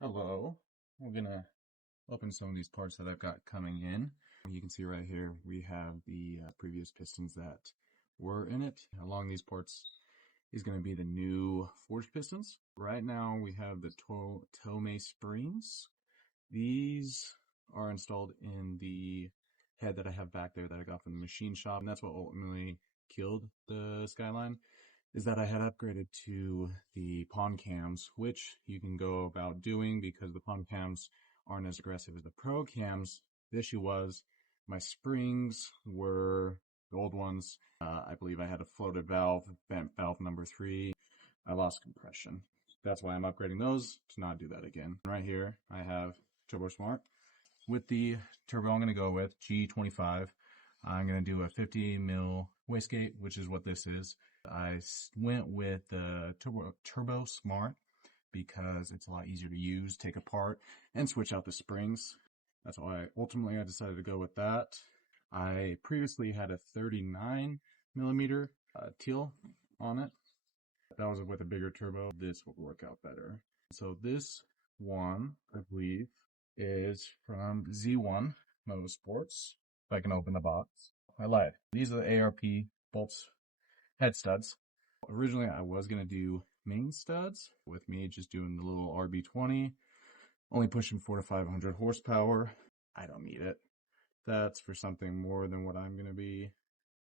Hello. We're gonna open some of these parts that I've got coming in. You can see right here we have the previous pistons that were in it. Along these ports is going to be the new forged pistons. Right now we have the Tomei springs. These are installed in the head that I have back there that I got from the machine shop, and that's what ultimately killed the Skyline, is that I had upgraded to the pond cams, which you can go about doing because the pond cams aren't as aggressive as the pro cams. The issue was my springs were the old ones. I believe I had a floated valve, bent valve number 3. I lost compression. That's why I'm upgrading those to not do that again. Right here, I have Turbo Smart. With the turbo, I'm going to go with G25. I'm going to do a 50 mil wastegate, which is what this is. I went with the Turbo Smart because it's a lot easier to use, take apart, and switch out the springs. That's why ultimately I decided to go with that. I previously had a 39 millimeter teal on it. That was with a bigger turbo. This will work out better. So this one, I believe, is from Z1 Motorsports. If I can open the box. I lied. These are the ARP bolts head studs. Originally, I was going to do main studs with me just doing the little RB20, only pushing 400 to 500 horsepower. I don't need it. That's for something more than what I'm going to be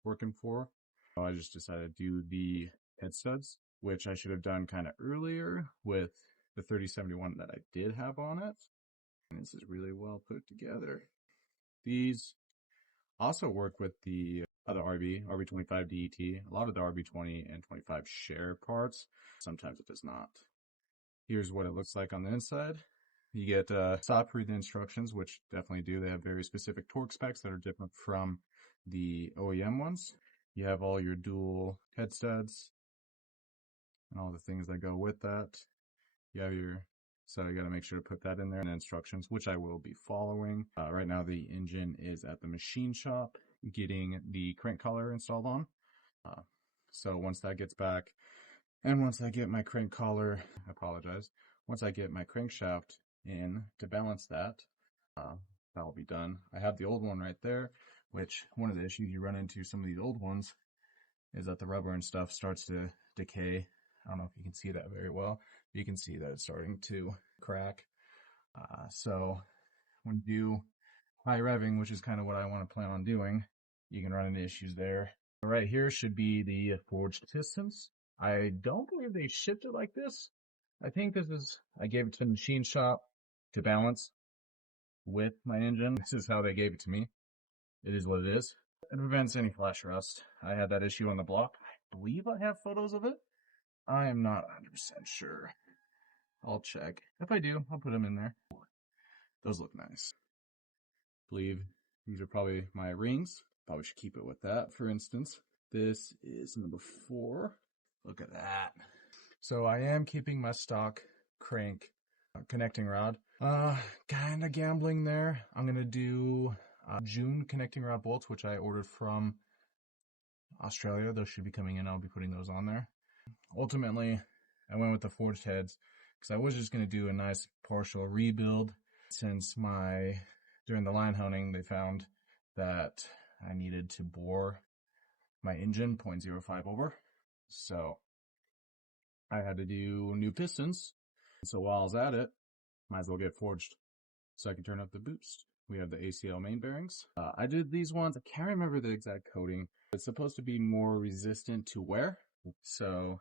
working for. So I just decided to do the head studs, which I should have done kind of earlier with the 3071 that I did have on it. And this is really well put together. These also work with the other RB25 DET. A lot of the RB20 and 25 share parts. Sometimes it does not. Here's what it looks like on the inside. You get stop read the instructions, which definitely do. They have very specific torque specs that are different from the OEM ones. You have all your dual head studs and all the things that go with that. You have your, so you got to make sure to put that in there, and instructions, which I will be following. Right now the engine is at the machine shop getting the crank collar installed on. So once that gets back, and once I get my crank collar, once I get my crankshaft in to balance that, that will be done. I have the old one right there, which one of the issues you run into some of these old ones is that the rubber and stuff starts to decay. I don't know if you can see that very well. You can see that it's starting to crack. So when you do high revving, which is kind of what I want to plan on doing, you can run into issues there. Right here should be the forged pistons. I don't believe they shipped it like this. I think this is, I gave it to the machine shop to balance with my engine. This is how they gave it to me. It is what it is. It prevents any flash rust. I had that issue on the block. I believe I have photos of it. I am not 100% sure. I'll check. If I do, I'll put them in there. Those look nice. I believe these are probably my rings. Probably should keep it with that, for instance. This is number 4. Look at that. So I am keeping my stock crank connecting rod. Kind of gambling there. I'm going to do June connecting rod bolts, which I ordered from Australia. Those should be coming in. I'll be putting those on there. Ultimately, I went with the forged heads because I was just going to do a nice partial rebuild since during the line honing, they found that I needed to bore my engine 0.05 over. So I had to do new pistons. So while I was at it, might as well get forged so I can turn up the boost. We have the ACL main bearings. I did these ones. I can't remember the exact coating. It's supposed to be more resistant to wear. So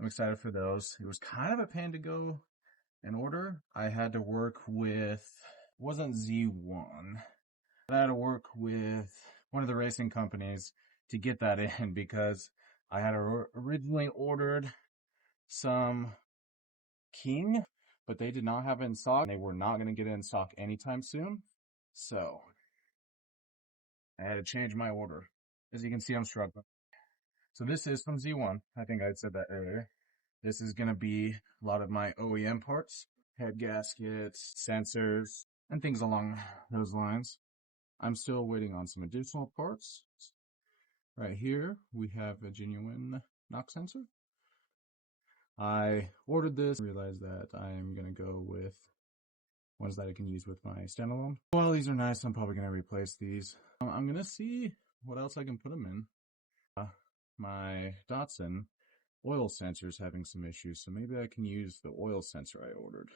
I'm excited for those. It was kind of a pain to go and order. I had to work with, it wasn't Z1. I had to work with one of the racing companies to get that in because I had originally ordered some King, but they did not have it in stock. They were not going to get it in stock anytime soon. So I had to change my order. As you can see, I'm struggling. So this is from Z1. I think I said that earlier. This is going to be a lot of my OEM parts, head gaskets, sensors, and things along those lines. I'm still waiting on some additional parts. Right here, we have a genuine knock sensor. I ordered this, realized that I'm going to go with ones that I can use with my standalone. While these are nice, I'm probably going to replace these. I'm going to see what else I can put them in. My Datsun oil sensor is having some issues, so maybe I can use the oil sensor I ordered.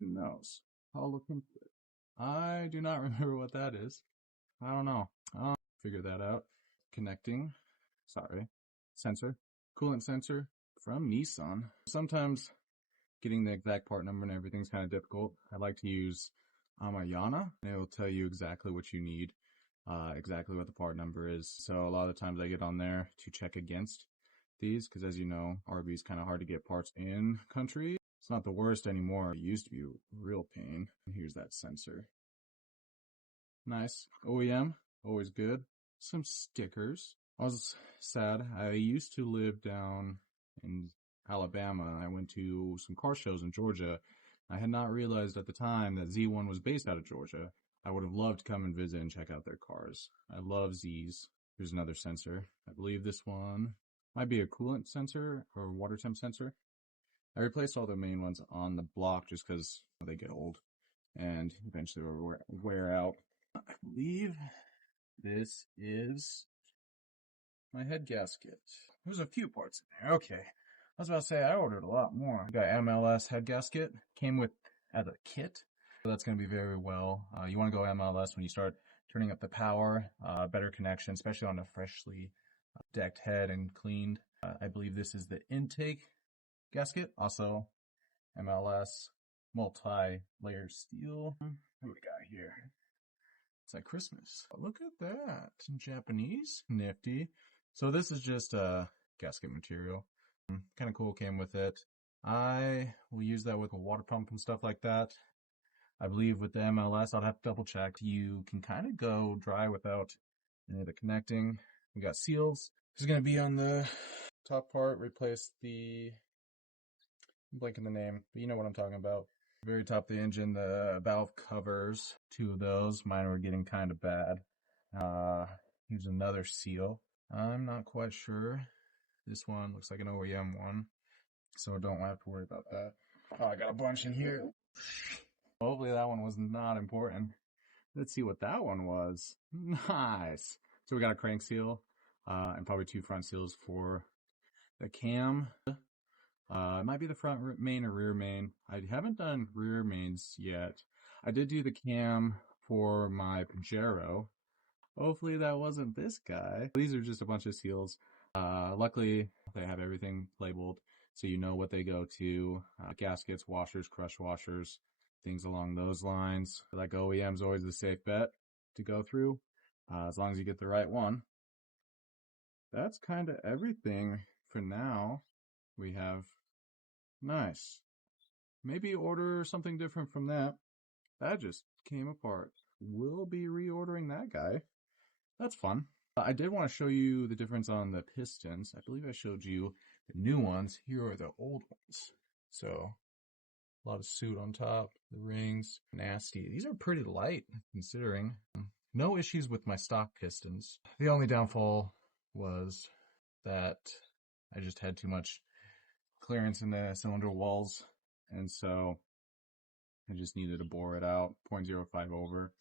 Who knows? I'll look into it. I do not remember what that is. I don't know. I'll figure that out. Sensor. Coolant sensor from Nissan. Sometimes getting the exact part number and everything's kind of difficult. I like to use Amayana, and it will tell you exactly what you need, exactly what the part number is. So a lot of the times I get on there to check against these, because as you know, RV is kind of hard to get parts in country. It's not the worst anymore. It used to be a real pain. Here's that sensor. Nice. OEM, always good. Some stickers. I was sad. I used to live down in Alabama. I went to some car shows in Georgia. I had not realized at the time that Z1 was based out of Georgia. I would have loved to come and visit and check out their cars. I love Zs. Here's another sensor. I believe this one might be a coolant sensor or water temp sensor. I replaced all the main ones on the block just because they get old and eventually will wear out. I believe this is my head gasket. There's a few parts in there. Okay. I was about to say, I ordered a lot more. I got MLS head gasket. Came with as a kit. So that's going to be very well. You want to go MLS when you start turning up the power. Better connection, especially on a freshly decked head and cleaned. I believe this is the intake gasket. Also, MLS multi-layer steel. What do we got here? It's like Christmas. Look at that. In Japanese. Nifty. So this is just a gasket material. Kind of cool, came with it. I will use that with a water pump and stuff like that. I believe with the MLS, I'll have to double check. You can kind of go dry without any of the connecting. We got seals. This is going to be on the top part. Replace the, I'm blanking the name, but you know what I'm talking about. Very top of the engine, the valve covers, 2 of those. Mine were getting kind of bad. Here's another seal. I'm not quite sure. This one looks like an OEM one, so don't have to worry about that. Oh, I got a bunch in here. Hopefully that one was not important. Let's see what that one was. Nice. So we got a crank seal, and probably 2 front seals for the cam. It might be the front main or rear main. I haven't done rear mains yet. I did do the cam for my Pajero. Hopefully that wasn't this guy. These are just a bunch of seals. Luckily, they have everything labeled, so you know what they go to. Gaskets, washers, crush washers, things along those lines. Like OEM's always a safe bet to go through, as long as you get the right one. That's kind of everything for now. We have nice. Maybe order something different from that. That just came apart. We'll be reordering that guy. That's fun. I did want to show you the difference on the Pistons. I believe I showed you the new ones. Here are the old ones. So, a lot of suit on top, the rings, nasty. These are pretty light, considering. No issues with my stock Pistons. The only downfall was that I just had too much clearance in the cylinder walls, and so I just needed to bore it out, 0.05 over.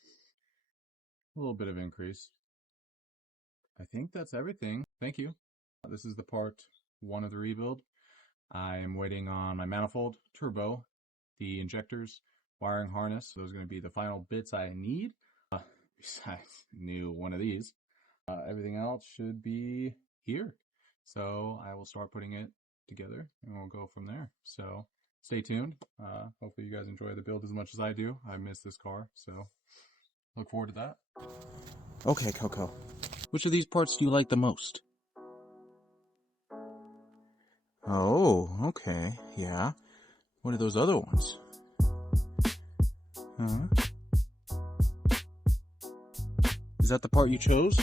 A little bit of increase. I think that's everything. Thank you. This is the part 1 of the rebuild. I am waiting on my manifold, turbo, the injectors, wiring harness. Those are going to be the final bits I need. Besides, new one of these. Everything else should be here. So I will start putting it together and we'll go from there. So stay tuned. Hopefully you guys enjoy the build as much as I do. I miss this car, so look forward to that. Okay, Coco. Which of these parts do you like the most? Oh, okay. Yeah. What are those other ones? Huh? Is that the part you chose?